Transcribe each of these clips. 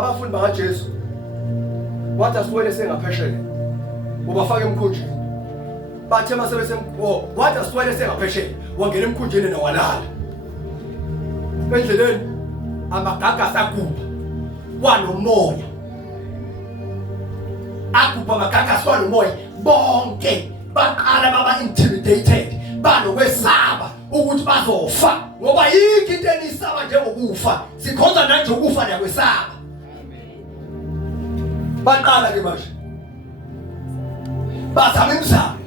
abafundi bakaJesu wathi asiwele sengaphesheya ubafaka emkhunjini bathe masebese wathi asiwele sengaphesheya wangena emkhunjini nawalala endleleni amagaga asakuba wanomoya akuba amagaga aswanomoya bonke baqala baba intimidated banokwesaba ukuthi bazofa ngoba yiki into enisaba njengokufa sikhonza nanje ukufa nakwesaba baqala ke manje bazama imizamo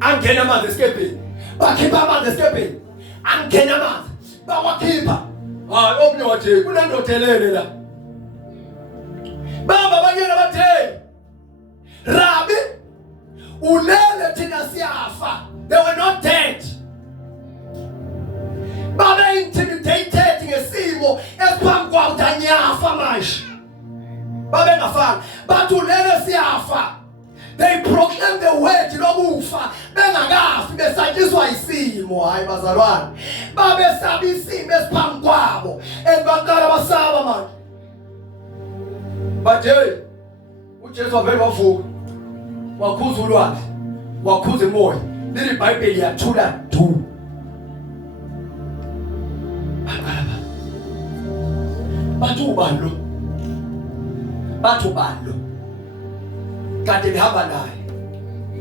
angena amanzi esikebheni bakhipha amanzi esikebheni angena amanzi bawakhipha hayi omnye wathi kunendodelele la baba banyela bathe Rabbi ulele thina siyafa they were not dead baba intimidated ngesimo esiphambi kwabo danyafa manje baba engafanga bathi ulele siyafa they proclaim the word lokufa bengakafi besatshiswa isimo hayi bazalwane babe sabe isimo esiphambi kwabo ebaqala basaba manje bathe uJesu wavela wavuka wakhuza ulwandle wakhuza emoya leli iBhayibheli yathula du bathu ubalo kade behamba naye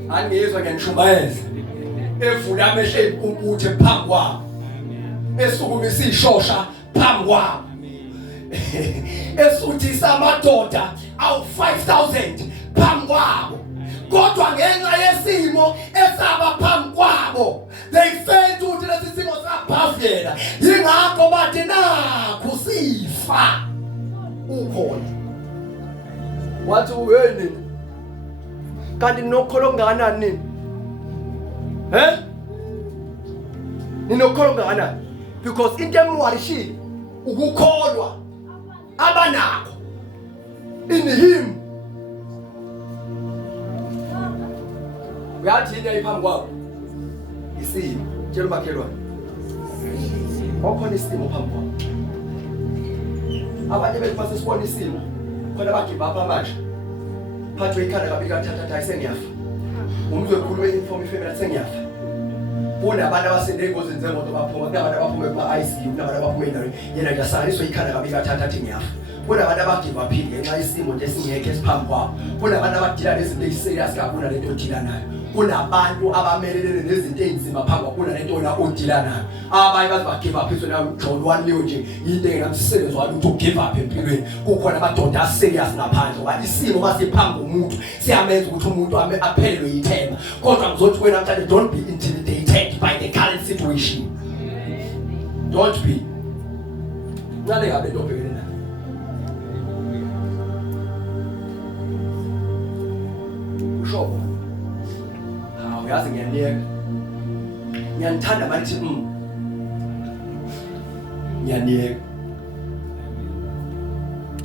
angezwe ngishumayeza evula amehlo impumputhe phambi kwabo esukumisa ishosha phambi kwabo esuthisa amadoda awu 5000 phambi kwabo kodwa ngenxa yesimo esaba phambi kwabo they failed ukuthi lesi simo sabhavela yingakho bathi nakho sifa ukhona wathi uyeni kanti nokholo ngakanani nini ninokholo ngakanani because into emwarishile ukukholwa abanakho in him uyathi into ayiphambi kwabo isimo tshela umakhelwane okhona isimo phambi kwabo abanye bethu basesibona isimo khona bagive up manje phathwe ikhanda kabi kathatha ayisengiyafa umuntu ekhuluma inform ifamily sengiyafa kunabantu abasende engozini zemoto baphuma kunabantu abaphuma kuma-ICU kunabantu abaphuma endaweni yena ngiyasanganiswa ikhanda kabi kathatha athi ngiyafa kunabantu abagive up ngenxa yesimo nje esingekho esiphambi kwabo kunabantu abadila nezinto eziserious kakhulu nalento odila nayo kunabantu abamelelene nezinto ezinzima phambi kwabo kunalento wena odila nayo abanye bathi bagive up isona John 1 leyo nje into engamsebenzi walo ukuthi ugive up empilweni kukhona amadoda aserious ngaphandle ngoba isimo masiphambi komuntu siyamenza ukuthi umuntu aphelelwe yithemba kodwa ngizothi wena manje don't be intimidated by the current situation don't be ngale ngabe ndobhekene nayo ushobo yazi ngiyanithanda bathi ngiyaniyeka